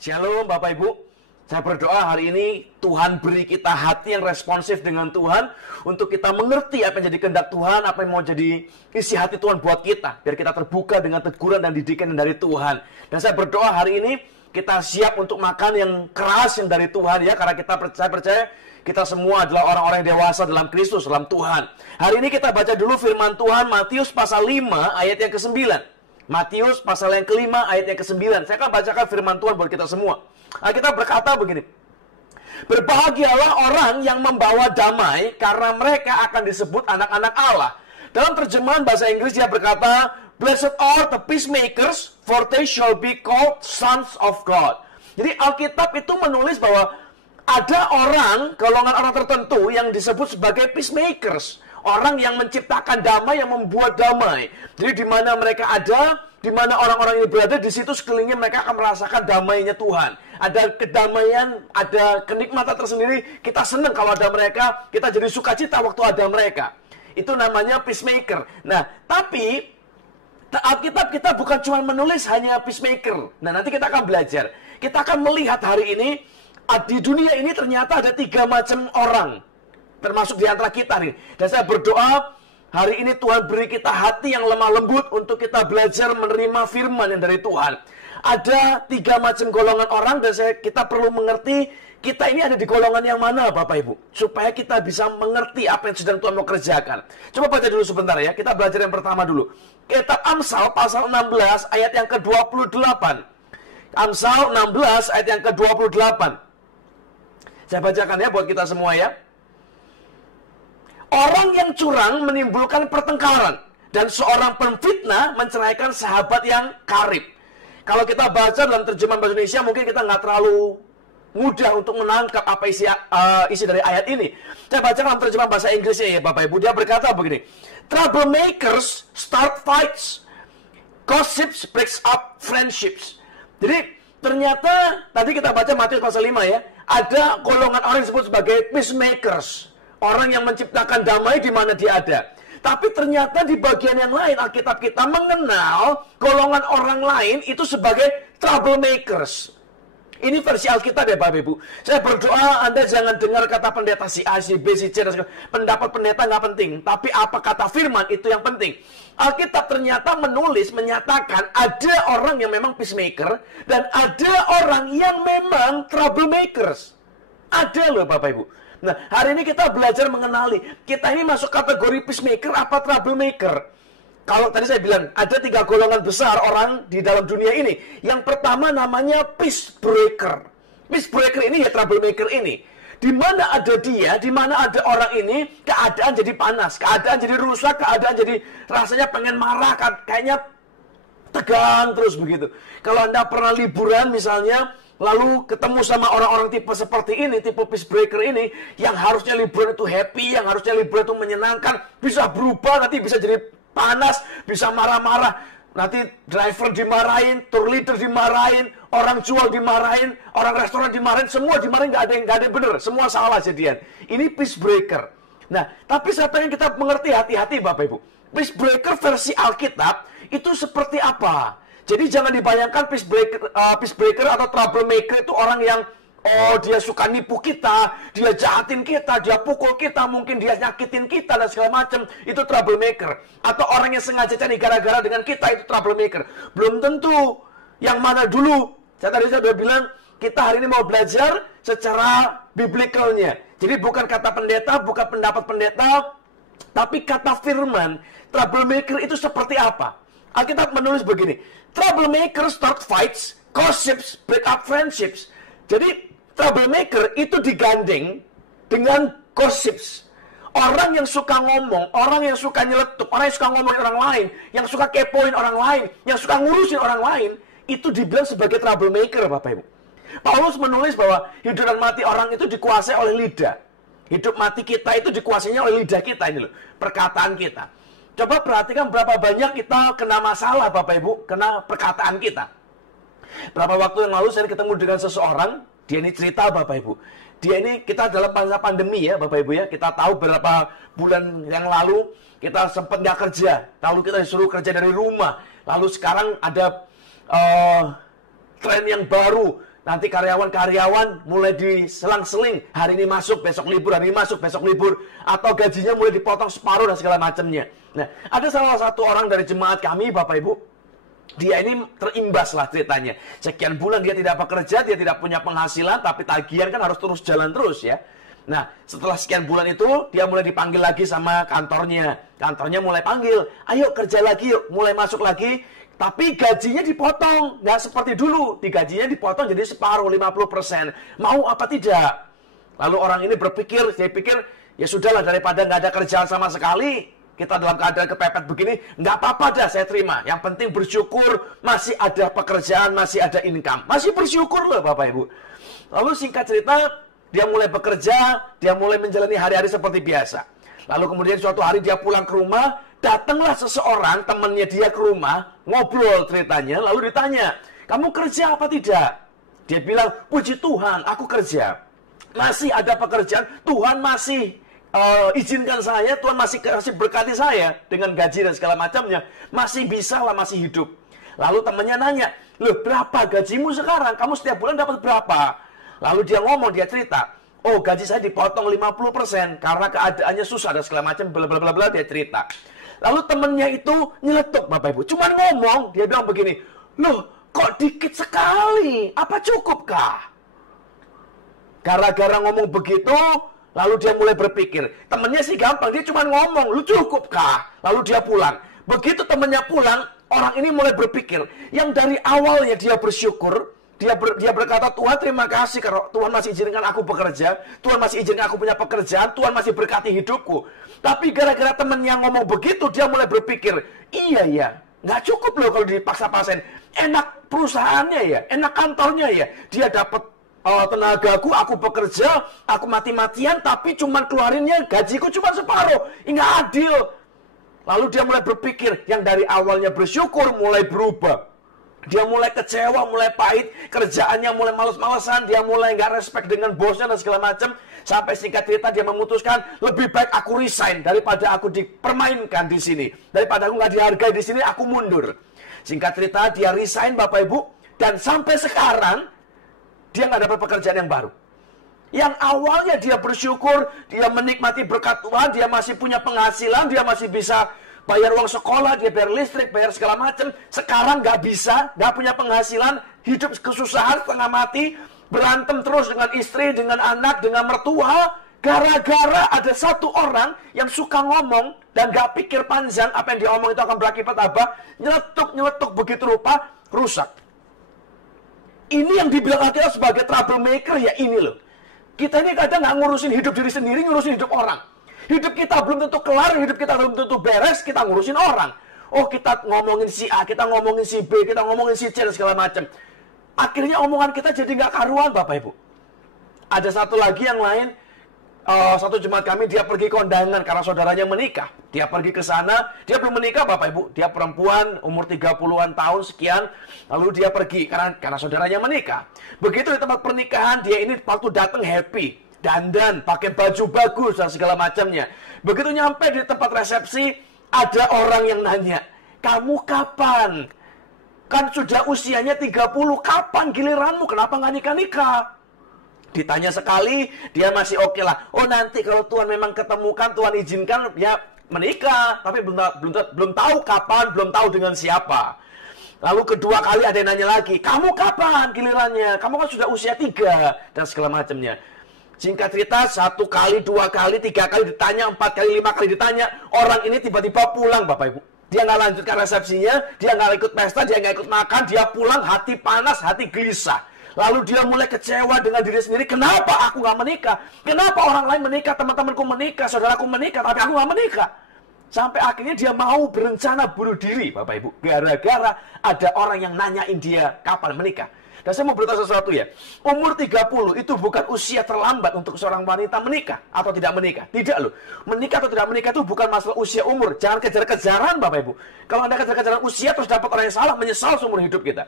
Shalom Bapak Ibu. Saya berdoa hari ini Tuhan beri kita hati yang responsif dengan Tuhan untuk kita mengerti apa yang jadi kehendak Tuhan, apa yang mau jadi isi hati Tuhan buat kita, biar kita terbuka dengan teguran dan didikan dari Tuhan. Dan saya berdoa hari ini kita siap untuk makan yang keras yang dari Tuhan ya, karena saya percaya kita semua adalah orang-orang yang dewasa dalam Kristus, dalam Tuhan. Hari ini kita baca dulu firman Tuhan Matius pasal 5 ayat yang ke-9. Matius pasal yang ke-5 ayat yang ke-9. Saya akan bacakan firman Tuhan buat kita semua. Kita berkata begini. Berbahagialah orang yang membawa damai, karena mereka akan disebut anak-anak Allah. Dalam terjemahan bahasa Inggris dia berkata, Blessed are the peacemakers, for they shall be called sons of God. Jadi Alkitab itu menulis bahwa ada orang, golongan orang tertentu yang disebut sebagai peacemakers. Orang yang menciptakan damai, yang membuat damai. Jadi di mana mereka ada, di mana orang-orang ini berada, di situ sekelilingnya mereka akan merasakan damainya Tuhan. Ada kedamaian, ada kenikmatan tersendiri. Kita senang kalau ada mereka, kita jadi sukacita waktu ada mereka. Itu namanya peacemaker. Nah, tapi Alkitab kita bukan cuma menulis hanya peacemaker. Nah, nanti kita akan belajar. Kita akan melihat hari ini, di dunia ini ternyata ada 3 macam orang. Termasuk di antara kita nih. Dan saya berdoa hari ini Tuhan beri kita hati yang lemah lembut untuk kita belajar menerima firman yang dari Tuhan. Ada 3 macam golongan orang dan kita perlu mengerti kita ini ada di golongan yang mana Bapak Ibu. Supaya kita bisa mengerti apa yang sedang Tuhan mau kerjakan. Coba baca dulu sebentar ya. Kita belajar yang pertama dulu. Kitab Amsal pasal 16 ayat yang ke-28. Amsal 16 ayat yang ke-28. Saya bacakan ya buat kita semua ya. Orang yang curang menimbulkan pertengkaran, dan seorang pemfitnah menceraikan sahabat yang karib. Kalau kita baca dalam terjemahan bahasa Indonesia, mungkin kita nggak terlalu mudah untuk menangkap apa isi dari ayat ini. Saya baca dalam terjemahan bahasa Inggrisnya ya Bapak Ibu. Dia berkata begini, Troublemakers start fights, gossips breaks up friendships. Jadi ternyata tadi kita baca Matius pasal 5 ya, ada golongan orang yang disebut sebagai peacemakers. Orang yang menciptakan damai di mana dia ada. Tapi ternyata di bagian yang lain Alkitab kita mengenal golongan orang lain itu sebagai troublemakers. Ini versi Alkitab ya Bapak Ibu. Saya berdoa Anda jangan dengar kata pendeta si A, si B, si C, dan pendapat pendeta nggak penting. Tapi apa kata firman itu yang penting. Alkitab ternyata menyatakan ada orang yang memang peacemaker dan ada orang yang memang troublemakers. Ada loh Bapak Ibu. Nah, hari ini kita belajar mengenali, kita ini masuk kategori peacemaker apa troublemaker. Kalau tadi saya bilang, ada 3 golongan besar orang di dalam dunia ini. Yang pertama namanya peace breaker. Peace breaker ini ya troublemaker ini. Di mana ada dia, di mana ada orang ini, keadaan jadi panas, keadaan jadi rusak, keadaan jadi rasanya pengen marah, kayaknya tegang terus begitu. Kalau Anda pernah liburan misalnya, lalu ketemu sama orang-orang tipe seperti ini, tipe peace breaker ini, yang harusnya liburan itu happy, yang harusnya liburan itu menyenangkan, bisa berubah, nanti bisa jadi panas, bisa marah-marah. Nanti driver dimarahin, tour leader dimarahin, orang jual dimarahin, orang restoran dimarahin, semua dimarahin, nggak ada yang benar, semua salah jadian. Ini peace breaker. Nah, tapi saya pengen kita mengerti hati-hati Bapak Ibu. Peace breaker versi Alkitab itu seperti apa? Jadi jangan dibayangkan peace breaker atau troublemaker itu orang yang dia suka nipu kita, dia jahatin kita, dia pukul kita, mungkin dia nyakitin kita dan segala macam. Itu troublemaker. Atau orang yang sengaja cari gara-gara dengan kita, itu troublemaker. Belum tentu. Yang mana dulu? Saya sudah bilang kita hari ini mau belajar secara biblicalnya. Jadi bukan kata pendeta, bukan pendapat pendeta, tapi kata firman. Troublemaker itu seperti apa? Alkitab menulis begini, troublemaker start fights, gossips break up friendships. Jadi troublemaker itu digandeng dengan gossips. Orang yang suka ngomong, orang yang suka nyeletuk, orang yang suka ngomongin orang lain, yang suka kepoin orang lain, yang suka ngurusin orang lain, itu dibilang sebagai troublemaker Bapak Ibu. Paulus menulis bahwa hidup dan mati orang itu dikuasai oleh lidah. Hidup mati kita itu dikuasainya oleh lidah kita ini loh, perkataan kita. Coba perhatikan berapa banyak kita kena masalah Bapak Ibu, kena perkataan kita. Berapa waktu yang lalu saya ketemu dengan seseorang, dia ini cerita Bapak Ibu. Dia ini, kita dalam masa pandemi ya Bapak Ibu ya, kita tahu beberapa bulan yang lalu kita sempat nggak kerja, lalu kita disuruh kerja dari rumah. Lalu sekarang ada tren yang baru, Nanti karyawan-karyawan mulai diselang-seling, hari ini masuk, besok libur, hari ini masuk, besok libur, atau gajinya mulai dipotong separuh dan segala macamnya. Nah, ada salah satu orang dari jemaat kami, Bapak Ibu, dia ini terimbas lah ceritanya. Sekian bulan dia tidak bekerja, dia tidak punya penghasilan, tapi tagihan kan harus terus jalan terus ya. Nah, setelah sekian bulan itu, dia mulai dipanggil lagi sama kantornya. Kantornya mulai panggil, ayo kerja lagi yuk, mulai masuk lagi. Tapi gajinya dipotong, nggak seperti dulu. Gajinya dipotong jadi separuh, 50%. Mau apa tidak? Lalu orang ini berpikir, saya pikir, ya sudahlah daripada nggak ada kerjaan sama sekali, kita dalam keadaan kepepet begini, nggak apa-apa dah saya terima. Yang penting bersyukur, masih ada pekerjaan, masih ada income. Masih bersyukur loh Bapak Ibu. Lalu singkat cerita, dia mulai bekerja, dia mulai menjalani hari-hari seperti biasa. Lalu kemudian suatu hari dia pulang ke rumah, datanglah seseorang, temannya dia ke rumah, ngobrol ceritanya, lalu ditanya, kamu kerja apa tidak? Dia bilang, puji Tuhan, aku kerja. Masih ada pekerjaan, Tuhan masih izinkan saya, Tuhan masih kasih berkati saya dengan gaji dan segala macamnya. Masih bisa lah, masih hidup. Lalu temannya nanya, loh berapa gajimu sekarang? Kamu setiap bulan dapat berapa? Lalu dia ngomong, dia cerita, oh gaji saya dipotong 50% karena keadaannya susah dan segala macam, bla bla bla bla, dia cerita. Lalu temennya itu nyeletuk Bapak Ibu, cuman ngomong, dia bilang begini, loh kok dikit sekali, apa cukupkah? Gara-gara ngomong begitu, lalu dia mulai berpikir, temennya sih gampang, dia cuma ngomong, lu cukupkah? Lalu dia pulang. Begitu temennya pulang, orang ini mulai berpikir, yang dari awalnya dia bersyukur, dia berkata, Tuhan terima kasih karena Tuhan masih izinkan aku bekerja, Tuhan masih izinkan aku punya pekerjaan, Tuhan masih berkati hidupku. Tapi gara-gara temennya ngomong begitu, dia mulai berpikir, iya ya, nggak cukup loh kalau dipaksa-paksain. Enak perusahaannya ya, enak kantornya ya, dia dapat tenagaku, aku bekerja, aku mati-matian, tapi cuman keluarinnya gajiku cuma separuh. Ini nggak adil. Lalu dia mulai berpikir, yang dari awalnya bersyukur mulai berubah. Dia mulai kecewa, mulai pahit, kerjaannya mulai males-malesan, dia mulai nggak respect dengan bosnya dan segala macam. Sampai singkat cerita dia memutuskan, lebih baik aku resign daripada aku dipermainkan di sini. Daripada aku nggak dihargai di sini, aku mundur. Singkat cerita dia resign Bapak Ibu, dan sampai sekarang dia nggak dapat pekerjaan yang baru. Yang awalnya dia bersyukur, dia menikmati berkat Tuhan, dia masih punya penghasilan, dia masih bisa bayar uang sekolah, dia bayar listrik, bayar segala macam. Sekarang nggak bisa, nggak punya penghasilan, hidup kesusahan, setengah mati, berantem terus dengan istri, dengan anak, dengan mertua. Gara-gara ada satu orang yang suka ngomong dan nggak pikir panjang apa yang dia omong itu akan berakibat apa, nyeletuk begitu rupa, rusak. Ini yang dibilang Alkitab sebagai troublemaker ya ini loh. Kita ini kadang nggak ngurusin hidup diri sendiri, ngurusin hidup orang. Hidup kita belum tentu kelar, hidup kita belum tentu beres, kita ngurusin orang. Oh, kita ngomongin si A, kita ngomongin si B, kita ngomongin si C, dan segala macam. Akhirnya omongan kita jadi nggak karuan, Bapak Ibu. Ada satu lagi yang lain, satu jemaat kami, dia pergi kondangan karena saudaranya menikah. Dia pergi ke sana, dia belum menikah, Bapak Ibu. Dia perempuan, umur 30-an tahun sekian, lalu dia pergi karena saudaranya menikah. Begitu di tempat pernikahan, dia ini waktu datang happy. Dandan, pakai baju bagus dan segala macamnya. Begitu nyampe di tempat resepsi, ada orang yang nanya, kamu kapan? Kan sudah usianya 30, kapan giliranmu? Kenapa nggak nikah-nikah? Ditanya sekali, dia masih oke lah. Oh nanti kalau Tuhan memang ketemukan, Tuhan izinkan, ya menikah. Tapi belum tahu kapan, belum tahu dengan siapa. Lalu kedua kali ada yang nanya lagi, kamu kapan gilirannya? Kamu kan sudah usia 3, dan segala macamnya. Singkat cerita, 1 kali, 2 kali, 3 kali ditanya, 4 kali, 5 kali ditanya. Orang ini tiba-tiba pulang, Bapak Ibu. Dia nggak lanjutkan resepsinya, dia nggak ikut pesta, dia nggak ikut makan, dia pulang hati panas, hati gelisah. Lalu dia mulai kecewa dengan diri sendiri, kenapa aku nggak menikah? Kenapa orang lain menikah, teman-temanku menikah, saudaraku menikah, tapi aku nggak menikah? Sampai akhirnya dia mau berencana bunuh diri, Bapak Ibu. Gara-gara ada orang yang nanyain dia kapan menikah. Dan saya mau beritahu sesuatu ya. Umur 30 itu bukan usia terlambat untuk seorang wanita menikah atau tidak menikah. Tidak loh. Menikah atau tidak menikah itu bukan masalah usia umur. Jangan kejar-kejaran Bapak Ibu. Kalau Anda kejar-kejaran usia terus dapat orang yang salah, menyesal seumur hidup kita.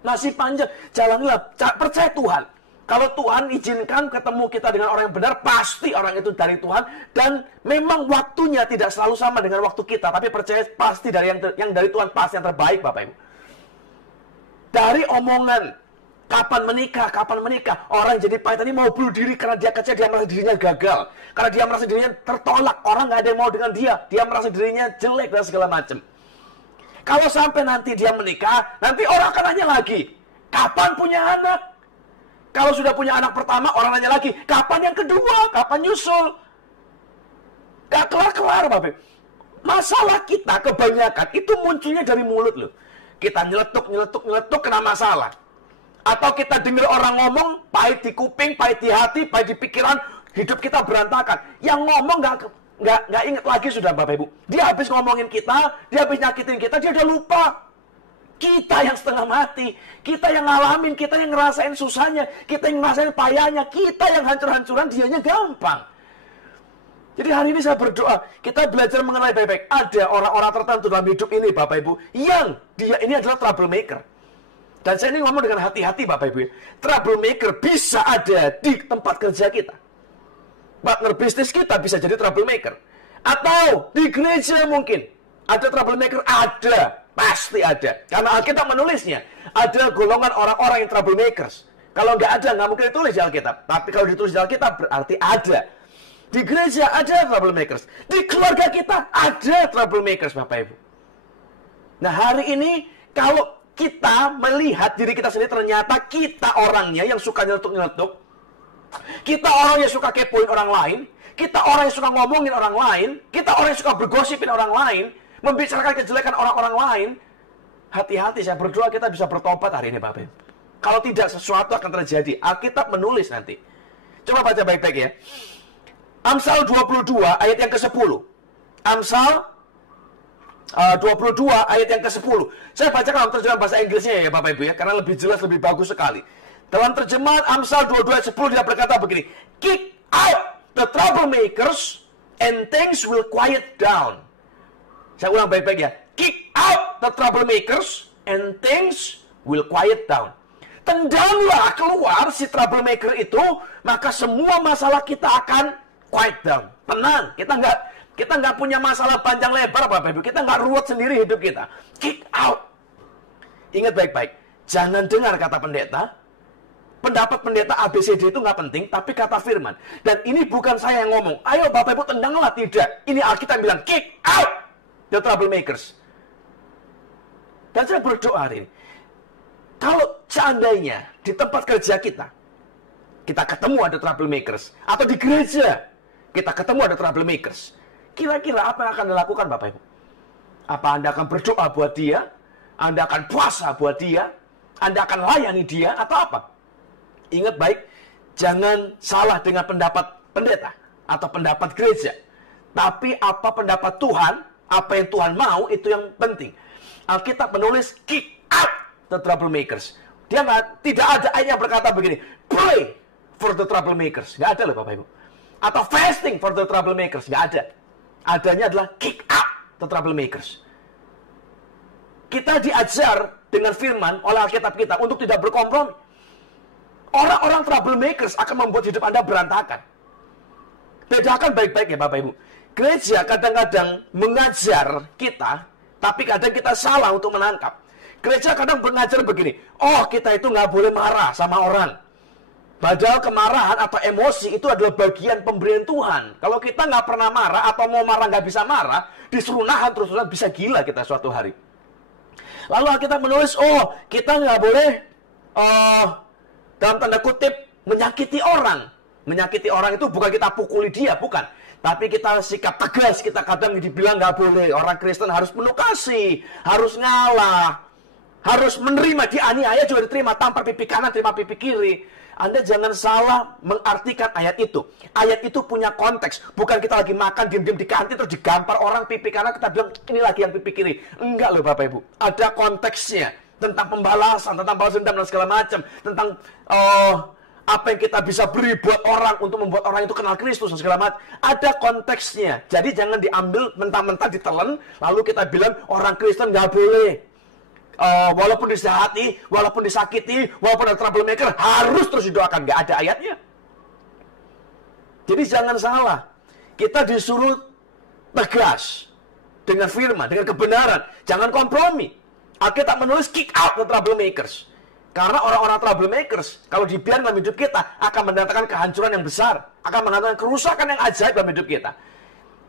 Masih panjang. Jalanilah. Percaya Tuhan. Kalau Tuhan izinkan ketemu kita dengan orang yang benar, pasti orang itu dari Tuhan. Dan memang waktunya tidak selalu sama dengan waktu kita. Tapi percaya pasti dari yang dari Tuhan, pasti yang terbaik Bapak Ibu. Dari omongan Kapan menikah? Kapan menikah? Orang jadi pahit ini mau bunuh diri karena dia kecewa, dia merasa dirinya gagal. Karena dia merasa dirinya tertolak. Orang nggak ada yang mau dengan dia. Dia merasa dirinya jelek dan segala macam. Kalau sampai nanti dia menikah, nanti orang akan nanya lagi, kapan punya anak? Kalau sudah punya anak pertama, orang nanya lagi, kapan yang kedua? Kapan nyusul? Gak kelar-kelar, Bapak. Masalah kita kebanyakan itu munculnya dari mulut loh. Kita nyeletuk, kena masalah. Atau kita dengar orang ngomong, pahit di kuping, pahit di hati, pahit di pikiran, hidup kita berantakan. Yang ngomong nggak ingat lagi sudah, Bapak Ibu. Dia habis ngomongin kita, dia habis nyakitin kita, dia udah lupa. Kita yang setengah mati, kita yang ngalamin, kita yang ngerasain susahnya, kita yang ngerasain payahnya, kita yang hancur-hancuran, dianya gampang. Jadi hari ini saya berdoa, kita belajar mengenai baik-baik. Ada orang-orang tertentu dalam hidup ini, Bapak Ibu, yang dia ini adalah troublemaker. Dan saya ini ngomong dengan hati-hati, Bapak Ibu. Troublemaker bisa ada di tempat kerja kita. Partner bisnis kita bisa jadi troublemaker. Atau di gereja mungkin. Ada troublemaker? Ada. Pasti ada. Karena Alkitab menulisnya. Ada golongan orang-orang yang troublemakers. Kalau nggak ada, nggak mungkin ditulis di Alkitab. Tapi kalau ditulis di Alkitab, berarti ada. Di gereja ada troublemakers. Di keluarga kita ada troublemakers, Bapak Ibu. Nah, hari ini, kalau kita melihat diri kita sendiri, ternyata kita orangnya yang suka nyeletuk-nyeletuk. Kita orang yang suka kepoin orang lain. Kita orang yang suka ngomongin orang lain. Kita orang yang suka bergosipin orang lain. Membicarakan kejelekan orang-orang lain. Hati-hati, saya berdoa kita bisa bertobat hari ini, Bapak Ibu. Kalau tidak, sesuatu akan terjadi. Alkitab menulis nanti. Coba baca baik-baik ya. Amsal 22 ayat yang ke-10. Amsal 22 ayat yang ke-10. Saya bacakan dalam terjemahan bahasa Inggrisnya ya Bapak Ibu ya, karena lebih jelas, lebih bagus sekali. Dalam terjemahan Amsal 22 ayat 10 dia berkata begini, kick out the troublemakers and things will quiet down. Saya ulang baik-baik ya. Kick out the troublemakers and things will quiet down. Tendanglah keluar si troublemaker itu, maka semua masalah kita akan quiet down. Tenang, kita nggak punya masalah panjang lebar, Bapak Ibu. Kita nggak ruwet sendiri hidup kita. Kick out. Ingat baik-baik. Jangan dengar kata pendeta. Pendapat pendeta ABCD itu nggak penting, tapi kata firman. Dan ini bukan saya yang ngomong. Ayo Bapak Ibu tendanglah, tidak. Ini Alkitab bilang, kick out the troublemakers. Dan saya berdoa hari ini. Kalau seandainya di tempat kerja kita ketemu ada troublemakers. Atau di gereja, kita ketemu ada troublemakers. Kira-kira apa yang akan dilakukan Bapak Ibu? Apa Anda akan berdoa buat dia? Anda akan puasa buat dia? Anda akan layani dia? Atau apa? Ingat baik, jangan salah dengan pendapat pendeta atau pendapat gereja. Tapi apa pendapat Tuhan, apa yang Tuhan mau, itu yang penting. Alkitab menulis, kick out the troublemakers. Tidak ada ayat yang berkata begini, pray for the troublemakers. Nggak ada loh Bapak Ibu. Atau fasting for the troublemakers. Nggak ada. Adanya adalah kick out the troublemakers. Kita diajar dengan firman oleh Alkitab kita untuk tidak berkompromi. Orang-orang troublemakers akan membuat hidup Anda berantakan. Bedakan baik-baik ya Bapak Ibu. Gereja kadang-kadang mengajar kita, tapi kadang kita salah untuk menangkap. Gereja kadang mengajar begini, oh kita itu nggak boleh marah sama orang. Padahal kemarahan atau emosi itu adalah bagian pemberian Tuhan. Kalau kita nggak pernah marah atau mau marah nggak bisa marah, disuruh nahan terus-terusan bisa gila kita suatu hari. Lalu kita menulis, oh kita nggak boleh dalam tanda kutip menyakiti orang. Menyakiti orang itu bukan kita pukuli dia, bukan. Tapi kita sikap tegas, kita kadang dibilang nggak boleh. Orang Kristen harus penuh kasih, harus ngalah, harus menerima, dianiaya juga diterima, tampar pipi kanan, terima pipi kiri. Anda jangan salah mengartikan ayat itu. Ayat itu punya konteks. Bukan kita lagi makan, diam-diam di kantin, terus digampar orang pipi kanan, kita bilang, ini lagi yang pipi kiri. Enggak loh Bapak Ibu. Ada konteksnya. Tentang pembalasan, tentang balas dendam dan segala macam. Tentang apa yang kita bisa beri buat orang, untuk membuat orang itu kenal Kristus dan segala macam. Ada konteksnya. Jadi jangan diambil mentah-mentah, ditelan, lalu kita bilang, orang Kristen nggak boleh. Walaupun disehati, walaupun disakiti, walaupun ada troublemaker, harus terus didoakan. Nggak ada ayatnya. Jadi jangan salah. Kita disuruh tegas dengan firman, dengan kebenaran. Jangan kompromi. Alkitab menulis kick out the troublemakers. Karena orang-orang troublemakers, kalau dibiarkan dalam hidup kita, akan mendatangkan kehancuran yang besar. Akan mendatangkan kerusakan yang ajaib dalam hidup kita.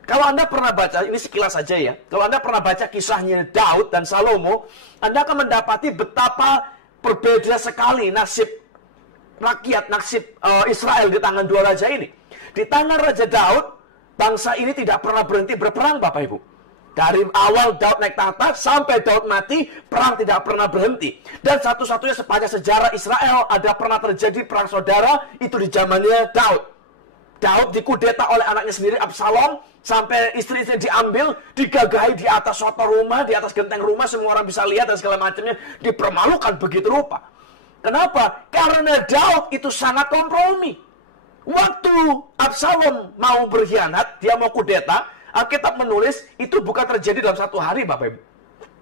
Kalau Anda pernah baca, ini sekilas saja ya. Kalau Anda pernah baca kisahnya Daud dan Salomo, Anda akan mendapati betapa berbeda sekali nasib rakyat, nasib Israel di tangan dua raja ini. Di tangan Raja Daud, bangsa ini tidak pernah berhenti berperang, Bapak Ibu. Dari awal Daud naik tahta sampai Daud mati, perang tidak pernah berhenti. Dan satu-satunya sepanjang sejarah Israel ada pernah terjadi perang saudara, itu di zamannya Daud. Daud dikudeta oleh anaknya sendiri Absalom, sampai istri-istri diambil, digagahi di atas soto rumah, di atas genteng rumah, semua orang bisa lihat dan segala macamnya, dipermalukan begitu rupa. Kenapa? Karena Daud itu sangat kompromi. Waktu Absalom mau berkhianat, dia mau kudeta, Alkitab menulis itu bukan terjadi dalam satu hari, Bapak Ibu.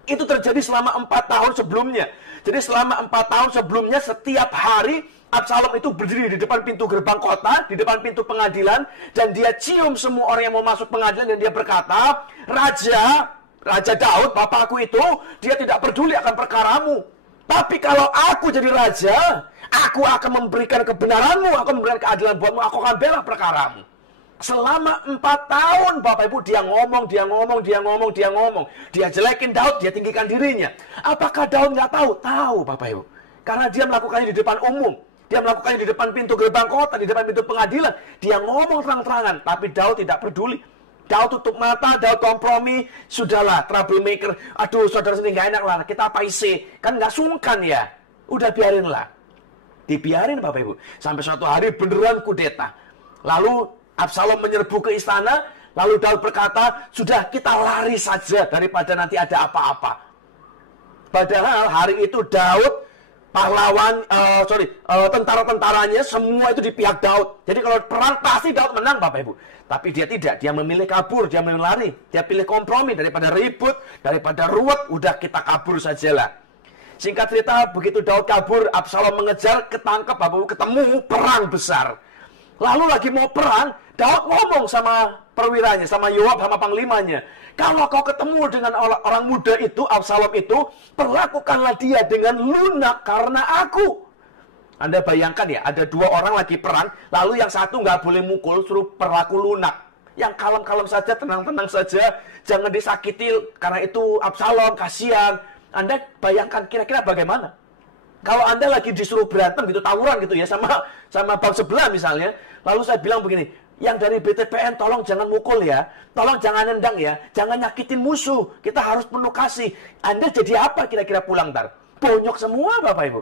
Itu terjadi selama 4 tahun sebelumnya. Jadi selama 4 tahun sebelumnya, setiap hari Absalom itu berdiri di depan pintu gerbang kota, di depan pintu pengadilan, dan dia cium semua orang yang mau masuk pengadilan, dan dia berkata, Raja Daud, bapakku itu, dia tidak peduli akan perkaramu. Tapi kalau aku jadi raja, aku akan memberikan kebenaranmu, aku akan memberikan keadilan buatmu, aku akan bela perkaramu. Selama 4 tahun, Bapak Ibu, dia ngomong. Dia jelekin Daud, dia tinggikan dirinya. Apakah Daud nggak tahu? Tahu, Bapak Ibu. Karena dia melakukannya di depan umum. Dia melakukannya di depan pintu gerbang kota, di depan pintu pengadilan. Dia ngomong terang-terangan, tapi Daud tidak peduli. Daud tutup mata, Daud kompromi. Sudahlah, troublemaker. Aduh, saudara sini nggak enak lah, kita apa isi? Kan nggak sungkan ya. Udah biarinlah. Dibiarin, Bapak Ibu. Sampai suatu hari beneran kudeta. Lalu Absalom menyerbu ke istana, lalu Daud berkata, sudah kita lari saja daripada nanti ada apa-apa. Padahal hari itu Daud, tentara-tentaranya semua itu di pihak Daud. Jadi kalau perang pasti Daud menang, Bapak Ibu. Tapi dia tidak, dia memilih kabur, dia memilih lari. Dia pilih kompromi, daripada ribut, daripada ruwet, udah kita kabur sajalah. Singkat cerita, begitu Daud kabur, Absalom mengejar, ketangkep, Bapak Ibu, ketemu perang besar. Lalu lagi mau perang, Daud ngomong sama perwiranya, sama Yoab, sama panglimanya. Kalau kau ketemu dengan orang muda itu, Absalom itu, perlakukanlah dia dengan lunak karena aku. Anda bayangkan ya, ada 2 orang lagi perang, lalu yang satu nggak boleh mukul, suruh perlaku lunak. Yang kalem-kalem saja, tenang-tenang saja, jangan disakiti, karena itu Absalom, kasihan. Anda bayangkan kira-kira bagaimana? Kalau Anda lagi disuruh berantem gitu, tawuran gitu ya, sama bang sebelah misalnya, lalu saya bilang begini, yang dari BTPN tolong jangan mukul ya, tolong jangan nendang ya, jangan nyakitin musuh, kita harus penuh kasih. Anda jadi apa kira-kira pulang ntar? Bonyok semua, Bapak Ibu.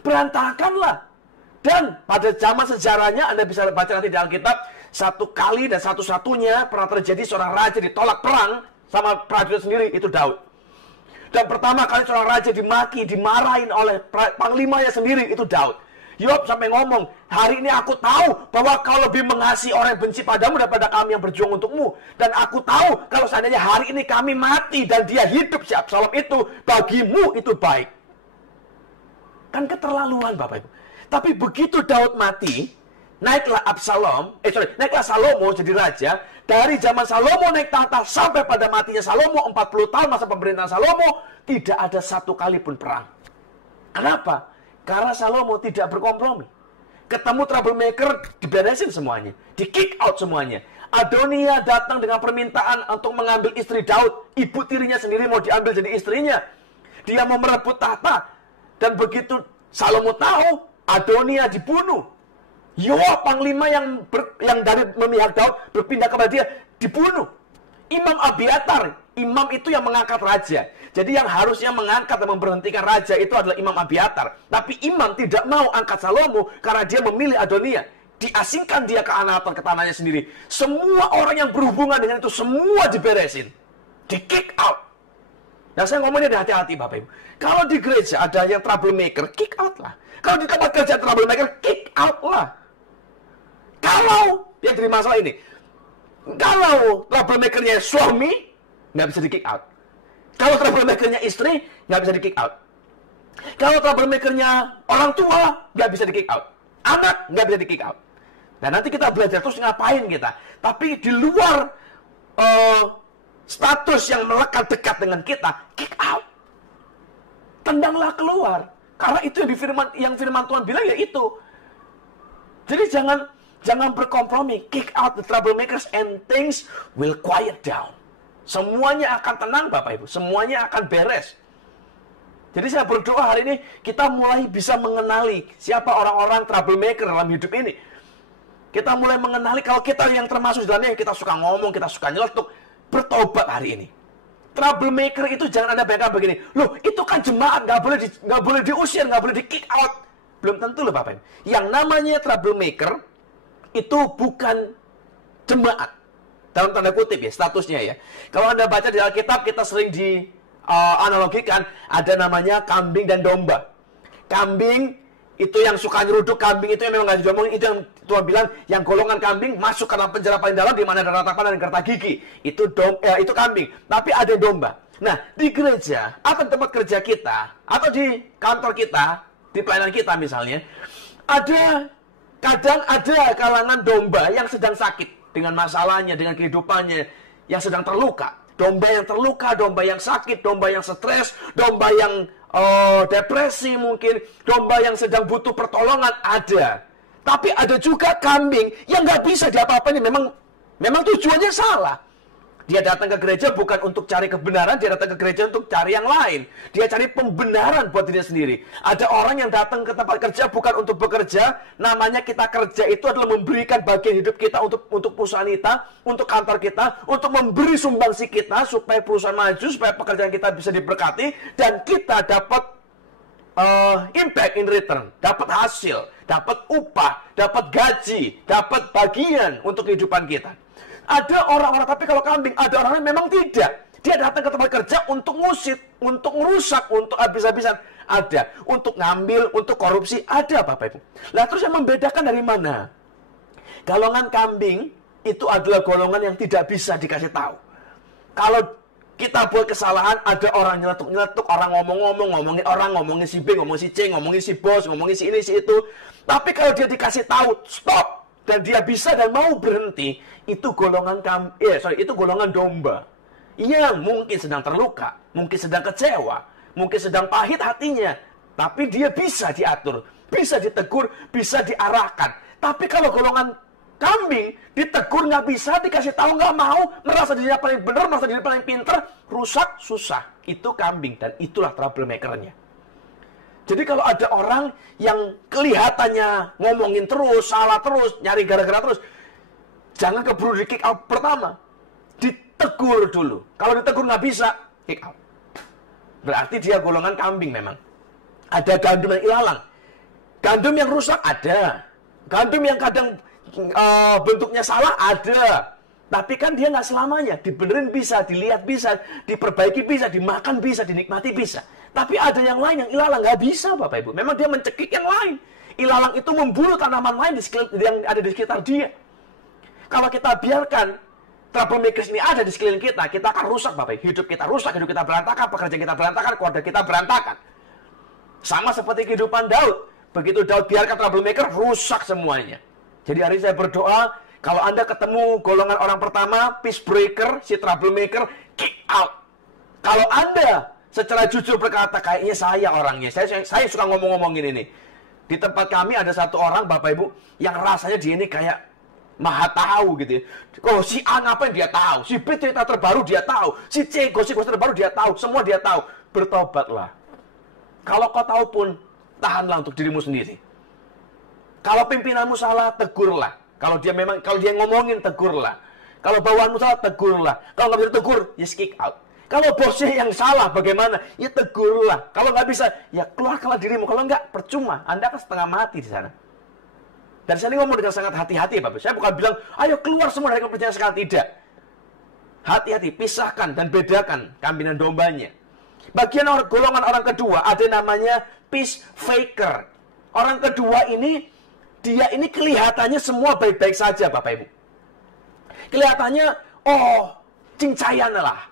Berantakanlah. Dan pada zaman sejarahnya, Anda bisa baca nanti di Alkitab, satu kali dan satu-satunya pernah terjadi seorang raja ditolak perang sama prajurit sendiri, itu Daud. Dan pertama kali seorang raja dimaki, dimarahin oleh panglimanya sendiri, itu Daud. Yoab sampai ngomong, hari ini aku tahu bahwa kau lebih mengasihi orang yang benci padamu daripada kami yang berjuang untukmu. Dan aku tahu kalau seandainya hari ini kami mati dan dia hidup, si Absalom itu, bagimu itu baik. Kan keterlaluan, Bapak Ibu. Tapi begitu Daud mati, naiklah Salomo jadi raja. Dari zaman Salomo naik tahta sampai pada matinya Salomo, 40 tahun masa pemerintahan Salomo, tidak ada satu kali pun perang. Kenapa? Karena Salomo tidak berkompromi. Ketemu troublemaker, diberesin semuanya. Di kick out semuanya. Adonia datang dengan permintaan untuk mengambil istri Daud. Ibu tirinya sendiri mau diambil jadi istrinya. Dia mau merebut tahta. Dan begitu Salomo tahu, Adonia dibunuh. Yoab panglima yang dari memihak Daud berpindah kepada dia, dibunuh. Imam Abiatar, imam itu yang mengangkat raja. Jadi yang harusnya mengangkat dan memberhentikan raja itu adalah Imam Abiatar. Tapi imam tidak mau angkat Salomo karena dia memilih Adonia. Diasingkan dia ke Anatot, ke tanahnya sendiri. Semua orang yang berhubungan dengan itu semua diberesin. Di kick out. Nah, saya ngomongnya hati-hati, Bapak Ibu. Kalau di gereja ada yang troublemaker, kick out lah. Kalau di tempat kerja troublemaker, kick out lah. Kalau yang jadi masalah ini, kalau troublemakernya suami, nggak bisa di kick out. Kalau troublemakernya istri, nggak bisa di kick out. Kalau troublemakernya orang tua, nggak bisa di kick out. Anak, nggak bisa di kick out. Dan nanti kita belajar terus ngapain kita. Tapi di luar status yang melekat dekat dengan kita, kick out. Tendanglah keluar. Karena itu yang firman Tuhan bilang ya itu. Jadi jangan berkompromi. Kick out the troublemakers and things will quiet down. Semuanya akan tenang Bapak Ibu. Semuanya akan beres. Jadi saya berdoa hari ini kita mulai bisa mengenali siapa orang-orang troublemaker dalam hidup ini. Kita mulai mengenali kalau kita yang termasuk dalamnya, kita suka ngomong, kita suka nyeletuk, bertobat hari ini. Troublemaker itu jangan Anda bayangkan begini, loh itu kan jemaat, nggak boleh diusir, nggak boleh di kick out. Belum tentu loh Bapak. Yang namanya troublemaker itu bukan jemaat. Dalam tanda kutip ya, statusnya ya. Kalau Anda baca di Alkitab, kita sering analogikan ada namanya kambing dan domba. Kambing itu yang suka nyeruduk, kambing itu yang memang nggak diomongin, itu yang Tuhan bilang yang golongan kambing masuk ke dalam penjara paling dalam di mana ada ratapan dan gertak gigi. Itu kambing. Tapi ada domba. Nah, di gereja atau tempat kerja kita atau di kantor kita, di pelayanan kita misalnya, kadang ada kalangan domba yang sedang sakit dengan masalahnya, dengan kehidupannya, yang sedang terluka. Domba yang terluka, domba yang sakit, domba yang stres, domba yang depresi mungkin, domba yang sedang butuh pertolongan ada. Tapi ada juga kambing yang nggak bisa diapa-apain, memang tujuannya salah. Dia datang ke gereja bukan untuk cari kebenaran, dia datang ke gereja untuk cari yang lain. Dia cari pembenaran buat dirinya sendiri. Ada orang yang datang ke tempat kerja bukan untuk bekerja, namanya kita kerja itu adalah memberikan bagian hidup kita untuk perusahaan kita, untuk kantor kita, untuk memberi sumbangsi kita supaya perusahaan maju, supaya pekerjaan kita bisa diberkati, dan kita dapat impact in return, dapat hasil, dapat upah, dapat gaji, dapat bagian untuk kehidupan kita. Ada orang-orang, tapi kalau kambing, ada orang yang memang tidak. Dia datang ke tempat kerja untuk ngusir, untuk merusak, untuk habis-habisan. Ada. Untuk ngambil, untuk korupsi, ada Bapak Ibu. Lah terus yang membedakan dari mana? Golongan kambing itu adalah golongan yang tidak bisa dikasih tahu. Kalau kita buat kesalahan, ada orang nyeletuk-nyeletuk, orang ngomongin orang, ngomongin si B, ngomongin si C, ngomongin si bos, ngomongin si ini, si itu. Tapi kalau dia dikasih tahu, stop! Dan dia bisa dan mau berhenti, itu golongan domba yang mungkin sedang terluka, mungkin sedang kecewa, mungkin sedang pahit hatinya, tapi dia bisa diatur, bisa ditegur, bisa diarahkan. Tapi kalau golongan kambing ditegur nggak bisa, dikasih tahu nggak mau, merasa dirinya paling benar, merasa dirinya paling pinter, rusak, susah. Itu kambing dan itulah troublemaker-nya. Jadi kalau ada orang yang kelihatannya ngomongin terus, salah terus, nyari gara-gara terus, jangan keburu di kick out pertama. Ditegur dulu. Kalau ditegur nggak bisa, kick out. Berarti dia golongan kambing memang. Ada gandum yang ilalang. Gandum yang rusak ada. Gandum yang kadang bentuknya salah ada. Tapi kan dia nggak selamanya. Dibenerin bisa, dilihat bisa, diperbaiki bisa, dimakan bisa, dinikmati bisa. Tapi ada yang lain yang ilalang, nggak bisa Bapak Ibu. Memang dia mencekik yang lain. Ilalang itu membunuh tanaman lain yang ada di sekitar dia. Kalau kita biarkan troublemakers ini ada di sekeliling kita akan rusak Bapak Ibu. Hidup kita rusak, hidup kita berantakan, pekerjaan kita berantakan, keluarga kita berantakan. Sama seperti kehidupan Daud. Begitu Daud biarkan troublemaker, rusak semuanya. Jadi hari ini saya berdoa, kalau Anda ketemu golongan orang pertama, peace breaker, si troublemaker, kick out. Kalau Anda secara jujur berkata, kayaknya saya orangnya, saya suka ngomong-ngomongin ini. Di tempat kami ada satu orang, Bapak Ibu, yang rasanya dia ini kayak maha tahu gitu ya. Oh, si A ngapain dia tahu, si B cerita terbaru dia tahu, si C gosip-gosip terbaru dia tahu, semua dia tahu. Bertobatlah. Kalau kau tahu pun, tahanlah untuk dirimu sendiri. Kalau pimpinanmu salah, tegurlah. Kalau dia ngomongin, tegurlah. Kalau bawahanmu salah, tegurlah. Kalau nggak bisa tegur, ya kick out. Kalau bosnya yang salah, bagaimana? Ya tegurlah. Kalau nggak bisa, ya keluarkanlah dirimu. Kalau nggak, percuma. Anda akan setengah mati di sana. Dan saya ini ngomong dengan sangat hati-hati, Bapak. Saya bukan bilang, ayo keluar semua dari kepercayaan sekarang. Tidak. Hati-hati, pisahkan dan bedakan kambing dan dombanya. Bagian golongan orang kedua, ada namanya peace faker. Orang kedua ini, dia ini kelihatannya semua baik-baik saja, Bapak Ibu. Kelihatannya, cincaian lah.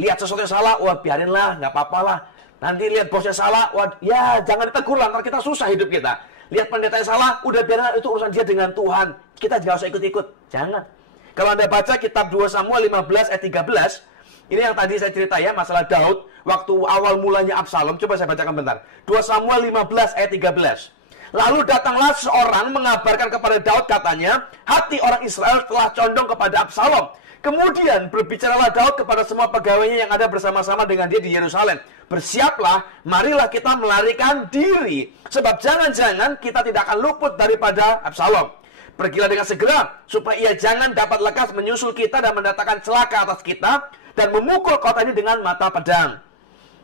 Lihat sesuatu yang salah, wah biarinlah, nggak apa-apa lah. Nanti lihat bosnya salah, wah ya jangan ditegur lah, ntar kita susah hidup kita. Lihat pendeta yang salah, udah biarin itu urusan dia dengan Tuhan. Kita jangan usah ikut-ikut, jangan. Kalau Anda baca kitab 2 Samuel 15 ayat 13, Ini yang tadi saya cerita ya, masalah Daud. Waktu awal mulanya Absalom, coba saya bacakan bentar. 2 Samuel 15 ayat 13. Lalu datanglah seorang mengabarkan kepada Daud, katanya, hati orang Israel telah condong kepada Absalom. Kemudian berbicaralah Daud kepada semua pegawainya yang ada bersama-sama dengan dia di Yerusalem. Bersiaplah, marilah kita melarikan diri. Sebab jangan-jangan kita tidak akan luput daripada Absalom. Pergilah dengan segera, supaya ia jangan dapat lekas menyusul kita dan mendatangkan celaka atas kita, dan memukul kota ini dengan mata pedang.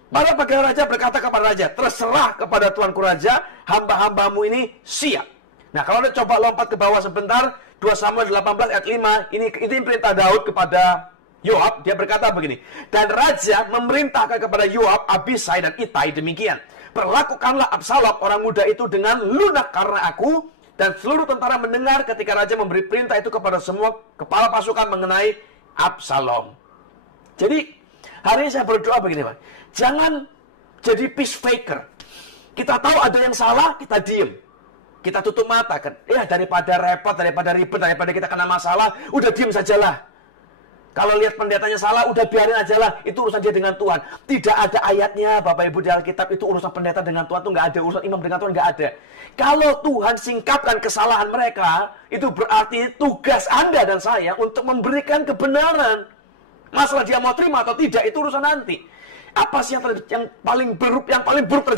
Para pegawai raja berkata kepada raja, terserah kepada tuanku raja, hamba-hambamu ini siap. Nah, kalau Anda coba lompat ke bawah sebentar, 2 Samuel 18 ayat 5, ini perintah Daud kepada Yoab. Dia berkata begini, dan raja memerintahkan kepada Yoab, Abisai dan Itai demikian, perlakukanlah Absalom orang muda itu dengan lunak karena aku. Dan seluruh tentara mendengar ketika raja memberi perintah itu kepada semua kepala pasukan mengenai Absalom. Jadi, hari ini saya berdoa begini, Pak. Jangan jadi peace faker. Kita tahu ada yang salah, kita diem. Kita tutup mata kan. Ya, daripada repot, daripada ribet, daripada kita kena masalah, udah diem sajalah. Kalau lihat pendetanya salah, udah biarin aja lah. Itu urusan dia dengan Tuhan. Tidak ada ayatnya, Bapak Ibu di Alkitab, itu urusan pendeta dengan Tuhan. Itu nggak ada. Urusan imam dengan Tuhan nggak ada. Kalau Tuhan singkapkan kesalahan mereka, itu berarti tugas Anda dan saya untuk memberikan kebenaran. Masalah dia mau terima atau tidak, itu urusan nanti. Apa sih yang paling buruk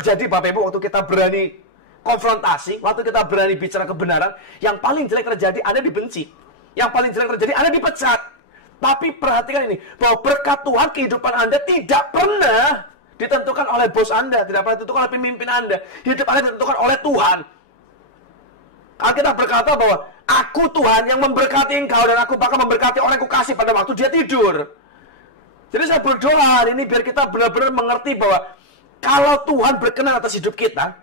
terjadi, Bapak Ibu, waktu kita berani konfrontasi, waktu kita berani bicara kebenaran, yang paling jelek terjadi, Anda dibenci. Yang paling jelek terjadi, Anda dipecat. Tapi perhatikan ini, bahwa berkat Tuhan kehidupan Anda tidak pernah ditentukan oleh bos Anda, tidak pernah ditentukan oleh pemimpin Anda. Hidup Anda ditentukan oleh Tuhan. Kalau kita berkata bahwa aku Tuhan yang memberkati engkau dan aku bakal memberkati orang yang kukasih pada waktu dia tidur. Jadi saya berdoa hari ini biar kita benar-benar mengerti bahwa kalau Tuhan berkenan atas hidup kita,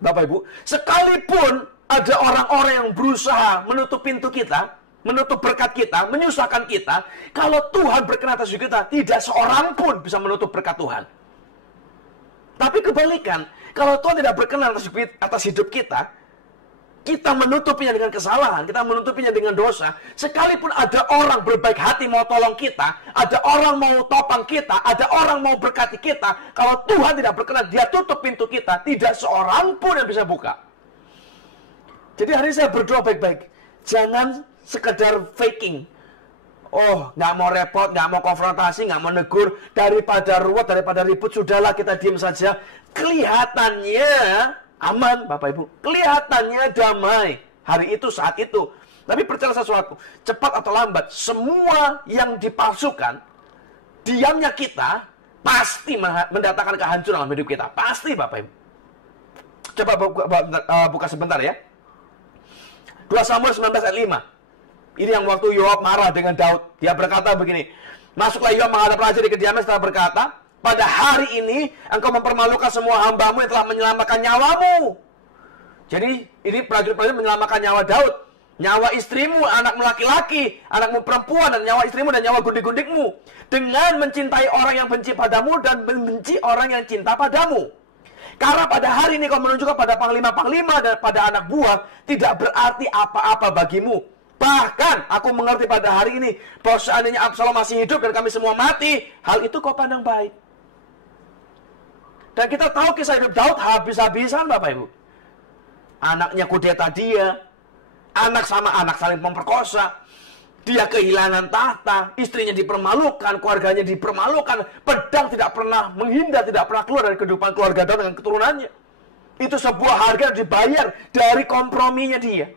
Bapak Ibu, sekalipun ada orang-orang yang berusaha menutup pintu kita, menutup berkat kita, menyusahkan kita, kalau Tuhan berkenan atas hidup kita, tidak seorang pun bisa menutup berkat Tuhan. Tapi kebalikan, kalau Tuhan tidak berkenan atas hidup kita, kita menutupinya dengan kesalahan, kita menutupinya dengan dosa. Sekalipun ada orang berbaik hati mau tolong kita, ada orang mau topang kita, ada orang mau berkati kita, kalau Tuhan tidak berkenan, dia tutup pintu kita, tidak seorang pun yang bisa buka. Jadi hari ini saya berdoa baik-baik. Jangan sekedar faking. Oh, nggak mau repot, nggak mau konfrontasi, nggak mau negur. Daripada ruwet, daripada ribut, sudahlah kita diam saja. Kelihatannya aman, Bapak Ibu. Kelihatannya damai. Hari itu, saat itu. Tapi percaya sesuatu. Cepat atau lambat, semua yang dipalsukan, diamnya kita, pasti mendatangkan kehancuran dalam hidup kita. Pasti, Bapak Ibu. Coba buka sebentar ya. 2 Samuel 19 ayat 5. Ini yang waktu Yoab marah dengan Daud. Dia berkata begini. Masuklah Yoab menghadap raja di kediaman setelah berkata, pada hari ini engkau mempermalukan semua hambamu yang telah menyelamatkan nyawamu. Jadi ini prajurit-prajurit menyelamatkan nyawa Daud. Nyawa istrimu, anakmu laki-laki, anakmu perempuan, dan nyawa istrimu dan nyawa gundik-gundikmu. Dengan mencintai orang yang benci padamu dan membenci orang yang cinta padamu. Karena pada hari ini kau menunjukkan pada panglima-panglima dan pada anak buah tidak berarti apa-apa bagimu. Bahkan aku mengerti pada hari ini bahwa seandainya Absalom masih hidup dan kami semua mati, hal itu kau pandang baik. Dan kita tahu kisah hidup Daud habis-habisan, Bapak Ibu. Anaknya kudeta dia, anak sama anak saling memperkosa, dia kehilangan tahta, istrinya dipermalukan, keluarganya dipermalukan, pedang tidak pernah menghindar, tidak pernah keluar dari kehidupan keluarga Daud dengan keturunannya. Itu sebuah harga yang dibayar dari komprominya dia.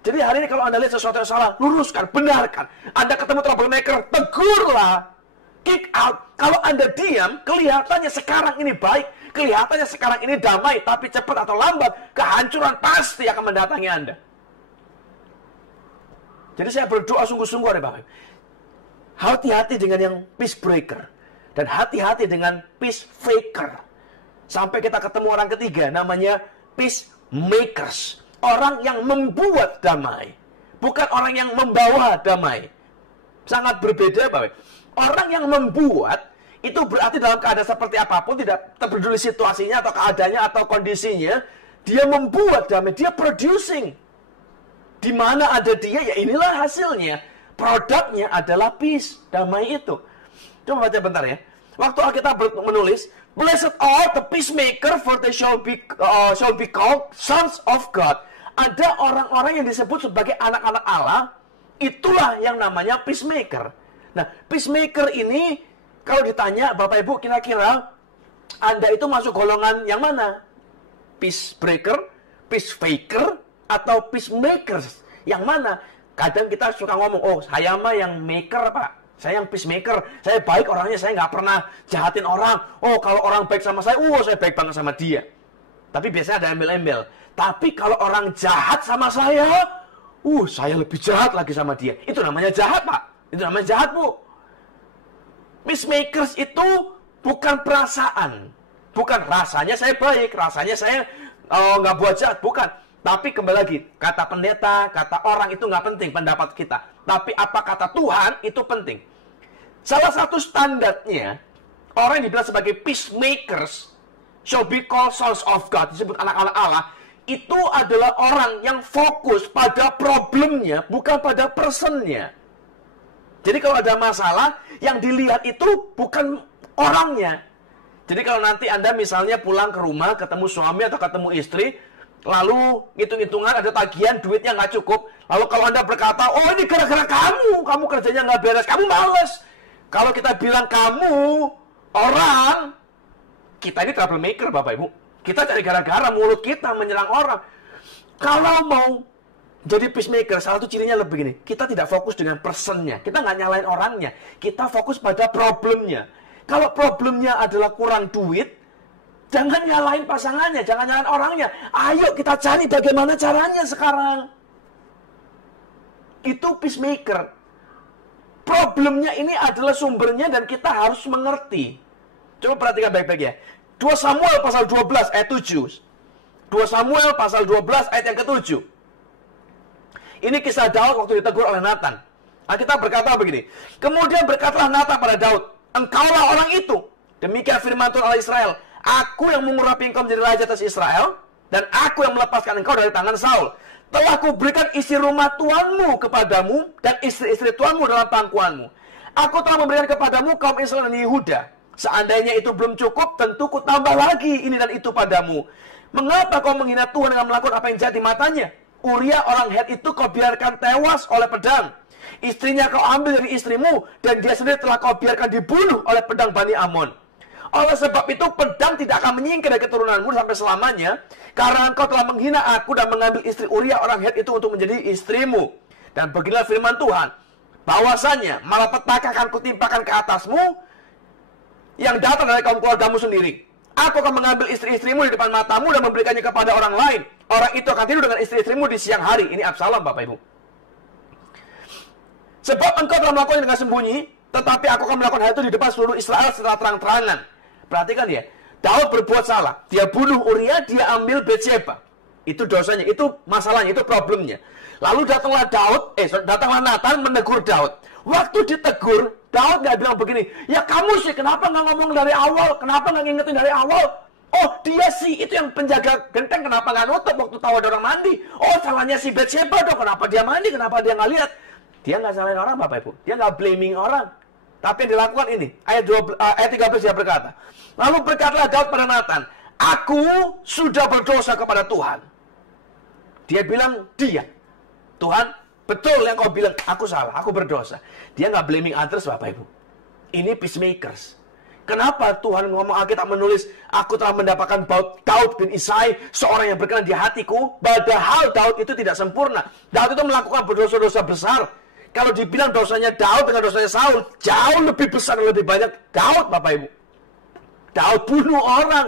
Jadi hari ini kalau Anda lihat sesuatu yang salah, luruskan, benarkan. Anda ketemu troublemaker, tegurlah. Kick out. Kalau Anda diam, kelihatannya sekarang ini baik, kelihatannya sekarang ini damai, tapi cepat atau lambat, kehancuran pasti akan mendatangi Anda. Jadi saya berdoa sungguh-sungguh ada Bapak. Hati-hati dengan yang peace breaker. Dan hati-hati dengan peace faker. Sampai kita ketemu orang ketiga, namanya peace makers. Orang yang membuat damai. Bukan orang yang membawa damai. Sangat berbeda, Bapak. Orang yang membuat, itu berarti dalam keadaan seperti apapun, tidak peduli situasinya, atau keadaannya, atau kondisinya, dia membuat damai, dia producing. Di mana ada dia, ya inilah hasilnya. Produknya adalah peace, damai itu. Coba baca bentar ya. Waktu Alkitab menulis, "Blessed are the peacemaker, for they shall be called sons of God." Ada orang-orang yang disebut sebagai anak-anak Allah, itulah yang namanya peacemaker. Nah, peacemaker ini, kalau ditanya, Bapak Ibu, kira-kira Anda itu masuk golongan yang mana? Peacebreaker, peacefaker, atau peacemakers? Yang mana? Kadang kita suka ngomong, oh saya mah yang maker Pak. Saya yang peacemaker, saya baik orangnya, saya nggak pernah jahatin orang. Oh, kalau orang baik sama saya baik banget sama dia. Tapi biasanya ada embel-embel. Tapi kalau orang jahat sama saya lebih jahat lagi sama dia. Itu namanya jahat, Pak. Itu namanya jahat, Bu. Peacemakers itu bukan perasaan. Bukan rasanya saya baik, rasanya saya nggak buat jahat. Bukan. Tapi kembali lagi, kata pendeta, kata orang itu nggak penting, pendapat kita. Tapi apa kata Tuhan itu penting. Salah satu standarnya, orang yang dibilang sebagai peacemakers, shall be called sons of God, disebut anak-anak Allah, itu adalah orang yang fokus pada problemnya, bukan pada personnya. Jadi kalau ada masalah, yang dilihat itu bukan orangnya. Jadi kalau nanti Anda misalnya pulang ke rumah, ketemu suami atau ketemu istri, lalu hitung-hitungan ada tagihan, duitnya nggak cukup. Lalu kalau Anda berkata, oh ini gara-gara kamu kerjanya nggak beres, kamu males. Kalau kita bilang kamu, orang, kita ini troublemaker Bapak Ibu. Kita cari gara-gara, mulut kita menyerang orang. Kalau mau jadi peacemaker, salah satu cirinya lebih begini. Kita tidak fokus dengan personnya. Kita nggak nyalain orangnya. Kita fokus pada problemnya. Kalau problemnya adalah kurang duit, jangan nyalain pasangannya, jangan nyalain orangnya. Ayo kita cari bagaimana caranya sekarang. Itu peacemaker. Problemnya ini adalah sumbernya dan kita harus mengerti. Coba perhatikan baik-baik ya. 2 Samuel pasal 12 ayat 7. 2 Samuel pasal 12 ayat yang ke-7. Ini kisah Daud waktu ditegur oleh Nathan. Kita berkata begini. Kemudian berkatalah Nathan pada Daud, engkaulah orang itu. Demikian firman Tuhan Allah Israel. Aku yang mengurapi engkau menjadi raja atas Israel, dan aku yang melepaskan engkau dari tangan Saul. Telah kuberikan isi rumah tuanmu kepadamu, dan istri-istri tuanmu dalam pangkuanmu. Aku telah memberikan kepadamu kaum Israel dan Yehuda. Seandainya itu belum cukup, tentu ku tambah lagi ini dan itu padamu. Mengapa kau menghina Tuhan dengan melakukan apa yang jahat di matanya? Uria orang Het itu kau biarkan tewas oleh pedang. Istrinya kau ambil dari istrimu, dan dia sendiri telah kau biarkan dibunuh oleh pedang Bani Amon. Oleh sebab itu pedang tidak akan menyingkir dari keturunanmu sampai selamanya, karena engkau telah menghina aku dan mengambil istri Uria orang Het itu untuk menjadi istrimu. Dan beginilah firman Tuhan, bahwasanya malapetaka akan kutimpakan ke atasmu, yang datang dari kaum keluargamu sendiri. Aku akan mengambil istri-istrimu di depan matamu dan memberikannya kepada orang lain. Orang itu akan tidur dengan istri-istrimu di siang hari. Ini Absalom, Bapak Ibu. Sebab engkau telah melakukannya dengan sembunyi, tetapi aku akan melakukan hal itu di depan seluruh Israel secara terang-terangan. Perhatikan ya, Daud berbuat salah. Dia bunuh Uria, dia ambil Betsheba. Itu dosanya, itu masalahnya, itu problemnya. Lalu datanglah Nathan menegur Daud. Waktu ditegur, Daud nggak bilang begini, ya kamu sih kenapa nggak ngomong dari awal? Kenapa nggak ngingetin dari awal? Oh dia sih, itu yang penjaga genteng, kenapa nggak nutup waktu tahu ada orang mandi? Oh salahnya si Betsheba dong, kenapa dia mandi? Kenapa dia nggak lihat? Dia nggak salahin orang Bapak Ibu. Dia nggak blaming orang. Tapi yang dilakukan ini, ayat 13 dia berkata, lalu berkatalah Daud pada Nathan, aku sudah berdosa kepada Tuhan. Dia bilang, Tuhan, betul yang kau bilang, aku salah, aku berdosa. Dia nggak blaming others Bapak Ibu. Ini peacemakers. Kenapa Tuhan ngomong Alkitab menulis, aku telah mendapatkan Daud bin Isai, seorang yang berkenan di hatiku, padahal Daud itu tidak sempurna. Daud itu melakukan berdosa-dosa besar. Kalau dibilang dosanya Daud dengan dosanya Saul, jauh lebih besar dan lebih banyak Daud, Bapak Ibu. Daud bunuh orang,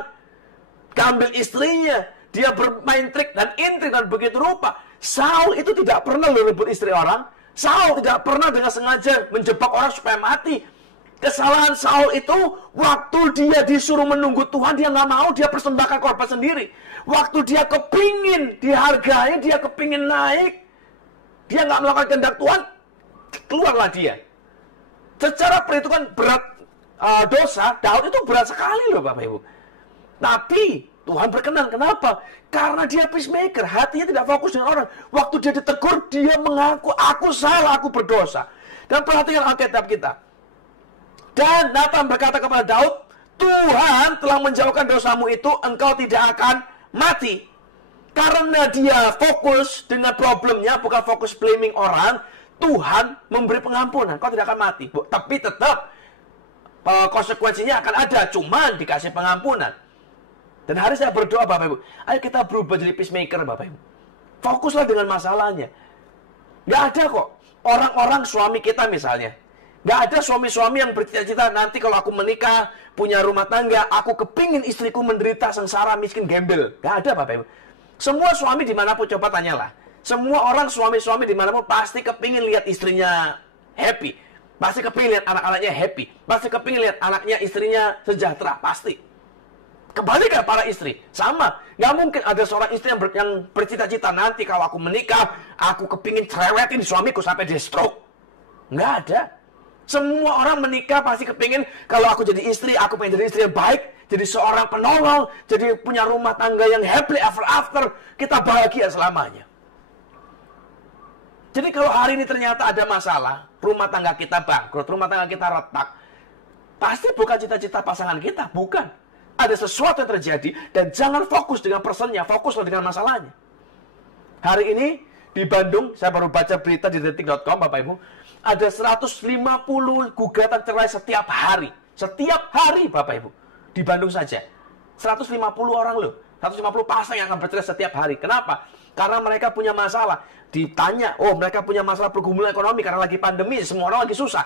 ambil istrinya, dia bermain trik dan intrik dan begitu rupa. Saul itu tidak pernah merebut istri orang. Saul tidak pernah dengan sengaja menjebak orang supaya mati. Kesalahan Saul itu, waktu dia disuruh menunggu Tuhan, dia nggak mau, dia persembahkan korban sendiri. Waktu dia kepingin dihargai, dia kepingin naik, dia nggak melakukan kehendak Tuhan, keluarlah dia. Secara perhitungan berat dosa, Daud itu berat sekali loh Bapak Ibu. Tapi Tuhan berkenan. Kenapa? Karena dia peacemaker. Hatinya tidak fokus dengan orang. Waktu dia ditegur, dia mengaku, aku salah, aku berdosa. Dan perhatikan Alkitab kita. Dan Nathan berkata kepada Daud, Tuhan telah menjauhkan dosamu itu, engkau tidak akan mati. Karena dia fokus dengan problemnya, bukan fokus blaming orang, Tuhan memberi pengampunan, kau tidak akan mati. Tapi tetap konsekuensinya akan ada, cuman dikasih pengampunan. Dan hari saya berdoa Bapak Ibu, ayo kita berubah jadi peacemaker Bapak Ibu. Fokuslah dengan masalahnya. Nggak ada kok orang-orang suami kita misalnya. Nggak ada suami-suami yang bercita-cita nanti kalau aku menikah, punya rumah tangga, aku kepingin istriku menderita, sengsara, miskin, gembel. Nggak ada Bapak Ibu. Semua suami dimanapun, coba tanyalah. Semua orang suami-suami dimanapun pasti kepingin lihat istrinya happy. Pasti kepingin lihat anak-anaknya happy. Pasti kepingin lihat anaknya, istrinya sejahtera. Pasti. Kebalikan para istri. Sama. Nggak mungkin ada seorang istri yang bercita-cita nanti kalau aku menikah, aku kepingin cerewetin suamiku sampai dia stroke. Nggak ada. Semua orang menikah pasti kepingin kalau aku jadi istri, aku pengen jadi istri yang baik, jadi seorang penolong, jadi punya rumah tangga yang happily ever after, kita bahagia selamanya. Jadi kalau hari ini ternyata ada masalah, rumah tangga kita bangkrut, rumah tangga kita retak, pasti bukan cita-cita pasangan kita, bukan. Ada sesuatu yang terjadi, dan jangan fokus dengan personnya, fokuslah dengan masalahnya. Hari ini di Bandung, saya baru baca berita di detik.com, Bapak Ibu, ada 150 gugatan cerai setiap hari. Setiap hari, Bapak Ibu. Di Bandung saja. 150 orang loh. 150 pasang yang akan bercerai setiap hari. Kenapa? Karena mereka punya masalah. Ditanya, oh mereka punya masalah pergumulan ekonomi karena lagi pandemi, semua orang lagi susah.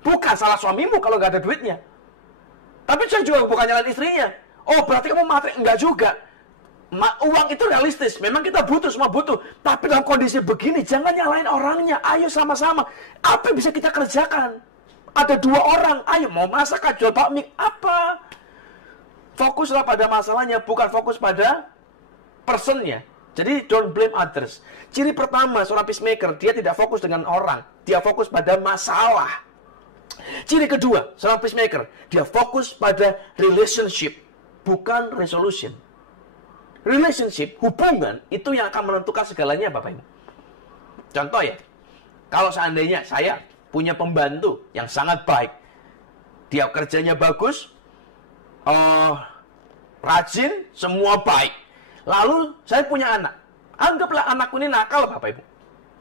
Bukan salah suamimu kalau nggak ada duitnya. Tapi saya juga bukan nyalain istrinya. Oh berarti kamu mati? Enggak juga. Uang itu realistis, memang kita butuh, semua butuh. Tapi dalam kondisi begini, jangan nyalain orangnya. Ayo sama-sama. Apa yang bisa kita kerjakan? Ada 2 orang, ayo mau masak, jual bakmi, apa? Fokuslah pada masalahnya, bukan fokus pada personnya. Jadi don't blame others. Ciri pertama seorang peacemaker, dia tidak fokus dengan orang, dia fokus pada masalah. Ciri kedua seorang peacemaker, dia fokus pada relationship, bukan resolution. Relationship, hubungan, itu yang akan menentukan segalanya Bapak Ibu. Contoh ya, kalau seandainya saya punya pembantu yang sangat baik, dia kerjanya bagus, rajin, semua baik. Lalu saya punya anak, anggaplah anakku ini nakal Bapak Ibu.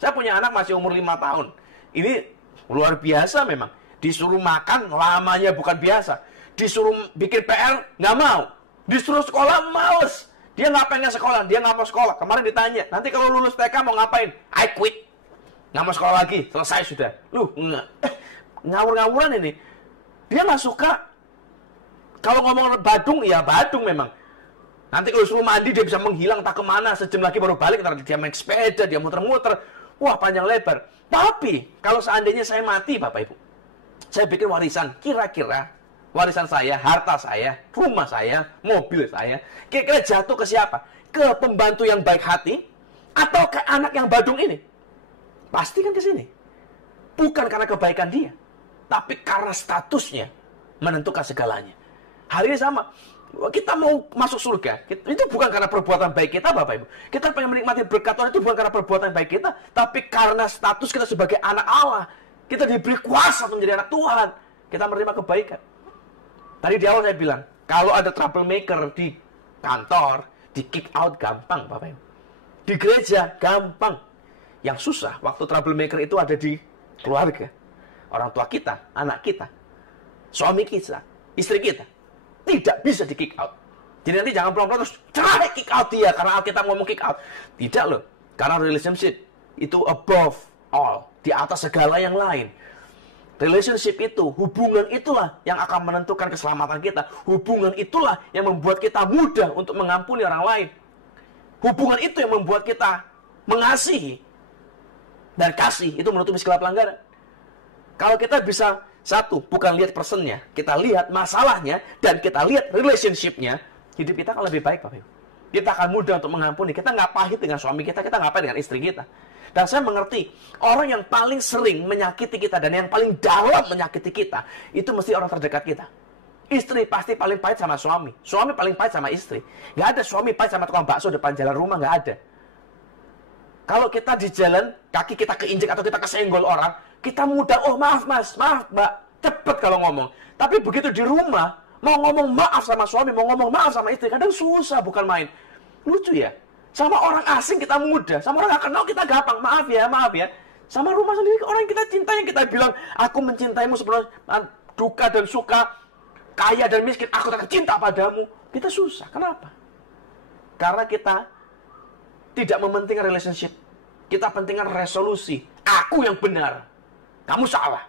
Saya punya anak masih umur 5 tahun. Ini luar biasa memang. Disuruh makan, lamanya bukan biasa. Disuruh bikin PR, nggak mau. Disuruh sekolah, males. Dia nggak pengen sekolah, dia nggak mau sekolah. Kemarin ditanya, nanti kalau lulus TK mau ngapain? I quit. Nggak mau sekolah lagi, selesai sudah. Ngawur-ngawuran ini. Dia nggak suka. Kalau ngomong Badung, ya Badung memang. Nanti kalau suruh mandi, dia bisa menghilang tak kemana. Sejam lagi baru balik, dia main sepeda, dia muter-muter. Wah, panjang lebar. Tapi, kalau seandainya saya mati, Bapak Ibu. Saya bikin warisan, kira-kira warisan saya, harta saya, rumah saya, mobil saya, kira-kira jatuh ke siapa? Ke pembantu yang baik hati atau ke anak yang Badung ini? Pasti kan ke sini. Bukan karena kebaikan dia, tapi karena statusnya menentukan segalanya. Hari ini sama. Kita mau masuk surga, itu bukan karena perbuatan baik kita, Bapak Ibu. Kita pengen menikmati berkat Tuhan itu bukan karena perbuatan baik kita, tapi karena status kita sebagai anak Allah. Kita diberi kuasa untuk menjadi anak Tuhan. Kita menerima kebaikan. Tadi di awal saya bilang, kalau ada troublemaker di kantor, di kick out gampang, Bapak Ibu. Di gereja gampang. Yang susah waktu troublemaker itu ada di keluarga. Orang tua kita, anak kita, suami kita, istri kita. Tidak bisa di kick out. Jadi nanti jangan pelan-pelan terus cerai kick out dia karena Alkitab ngomong kick out. Tidak loh. Karena relationship itu above all, di atas segala yang lain. Relationship itu, hubungan itulah yang akan menentukan keselamatan kita. Hubungan itulah yang membuat kita mudah untuk mengampuni orang lain. Hubungan itu yang membuat kita mengasihi. Dan kasih itu menutupi segala pelanggaran. Kalau kita bisa, satu, bukan lihat personnya, kita lihat masalahnya, dan kita lihat relationship-nya, hidup kita akan lebih baik, Bapak Ibu. Kita akan mudah untuk mengampuni. Kita nggak pahit dengan suami kita nggak pahit dengan istri kita. Dan saya mengerti, orang yang paling sering menyakiti kita dan yang paling dalam menyakiti kita, itu mesti orang terdekat kita. Istri pasti paling pahit sama suami. Suami paling pahit sama istri. Nggak ada suami pahit sama tukang bakso depan jalan rumah, nggak ada. Kalau kita di jalan, kaki kita keinjek atau kita kesenggol orang, kita mudah, oh maaf mas, maaf mbak, cepet kalau ngomong. Tapi begitu di rumah, mau ngomong maaf sama suami, mau ngomong maaf sama istri, kadang susah, bukan main. Lucu ya? Sama orang asing kita mudah, sama orang gak kenal kita gampang. Maaf ya. Sama rumah sendiri, orang yang kita cintai, yang kita bilang, aku mencintaimu sepenuhnya, duka dan suka, kaya dan miskin, aku tak cinta padamu. Kita susah. Kenapa? Karena kita tidak mementingkan relationship. Kita pentingkan resolusi. Aku yang benar, kamu salah.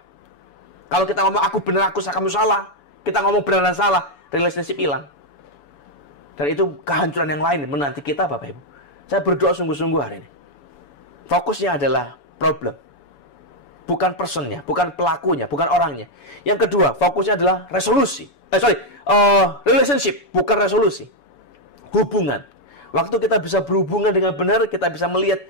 Kalau kita ngomong aku benar, kamu salah, kita ngomong benar dan salah, relationship hilang. Dan itu kehancuran yang lain menanti kita, Bapak Ibu. Saya berdoa sungguh-sungguh hari ini. Fokusnya adalah problem. Bukan personnya, bukan pelakunya, bukan orangnya. Yang kedua, fokusnya adalah resolusi. Relationship, bukan resolusi. Hubungan. Waktu kita bisa berhubungan dengan benar, kita bisa melihat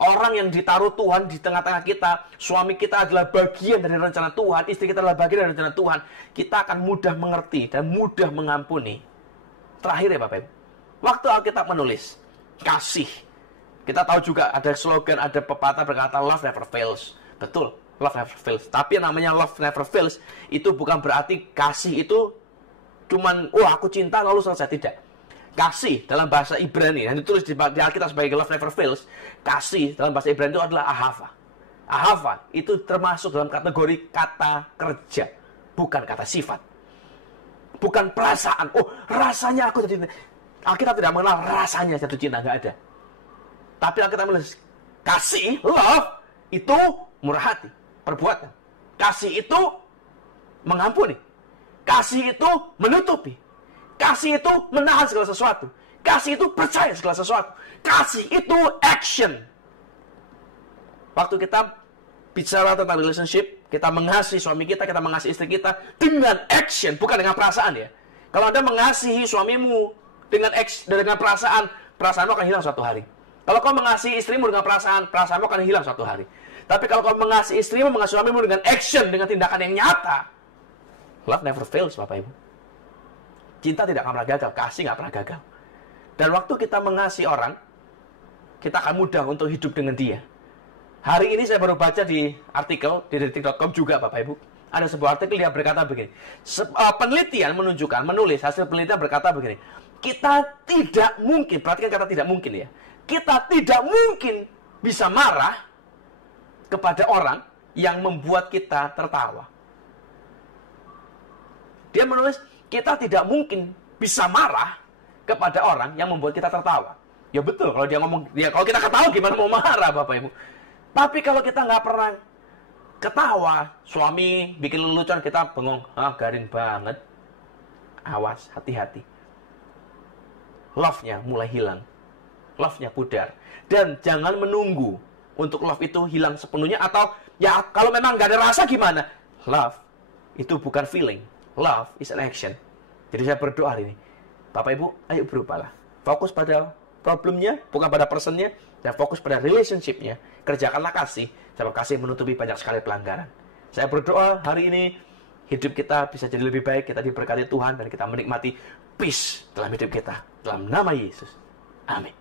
orang yang ditaruh Tuhan di tengah-tengah kita, suami kita adalah bagian dari rencana Tuhan, istri kita adalah bagian dari rencana Tuhan, kita akan mudah mengerti dan mudah mengampuni. Terakhir ya Bapak Ibu, waktu Alkitab menulis kasih, kita tahu juga ada slogan, ada pepatah berkata love never fails. Betul, love never fails. Tapi yang namanya love never fails itu bukan berarti kasih itu cuman aku cinta lalu selesai. Tidak. Kasih dalam bahasa Ibrani, yang ditulis di Alkitab sebagai love never fails, kasih dalam bahasa Ibrani itu adalah ahava. Ahava itu termasuk dalam kategori kata kerja, bukan kata sifat. Bukan perasaan. Rasanya aku jatuh cinta. Alkitab tidak mengenal rasanya jatuh cinta, nggak ada. Tapi Alkitab menulis kasih, love, itu murah hati, perbuatan. Kasih itu mengampuni. Kasih itu menutupi. Kasih itu menahan segala sesuatu. Kasih itu percaya segala sesuatu. Kasih itu action. Waktu kita bicara tentang relationship, kita mengasihi suami kita mengasihi istri kita dengan action, bukan dengan perasaan ya. Kalau Anda mengasihi suamimu dengan perasaanmu akan hilang suatu hari. Kalau kau mengasihi istrimu dengan perasaanmu akan hilang suatu hari. Tapi kalau kau mengasihi istrimu, mengasihi suamimu dengan action, dengan tindakan yang nyata, love never fails, Bapak Ibu. Cinta tidak akan pernah gagal, kasih nggak pernah gagal. Dan waktu kita mengasihi orang, kita akan mudah untuk hidup dengan dia. Hari ini saya baru baca di artikel di detik.com juga Bapak Ibu. Ada sebuah artikel yang berkata begini. Penelitian menulis hasil penelitian berkata begini. Kita tidak mungkin, perhatikan kata tidak mungkin ya. Kita tidak mungkin bisa marah kepada orang yang membuat kita tertawa. Dia menulis, kita tidak mungkin bisa marah kepada orang yang membuat kita tertawa. Ya betul, kalau dia ngomong, kalau kita ketawa gimana mau marah Bapak Ibu. Tapi kalau kita nggak pernah ketawa, suami bikin lelucon, kita bengong, garing banget. Awas, hati-hati. Love-nya mulai hilang. Love-nya pudar. Dan jangan menunggu untuk love itu hilang sepenuhnya, atau ya kalau memang nggak ada rasa gimana? Love itu bukan feeling. Love is an action. Jadi saya berdoa hari ini, Bapak Ibu, ayo berubahlah. Fokus pada problemnya, bukan pada personnya, dan fokus pada relationship-nya. Kerjakanlah kasih, sebab kasih menutupi banyak sekali pelanggaran. Saya berdoa hari ini, hidup kita bisa jadi lebih baik, kita diberkati Tuhan, dan kita menikmati peace dalam hidup kita. Dalam nama Yesus. Amin.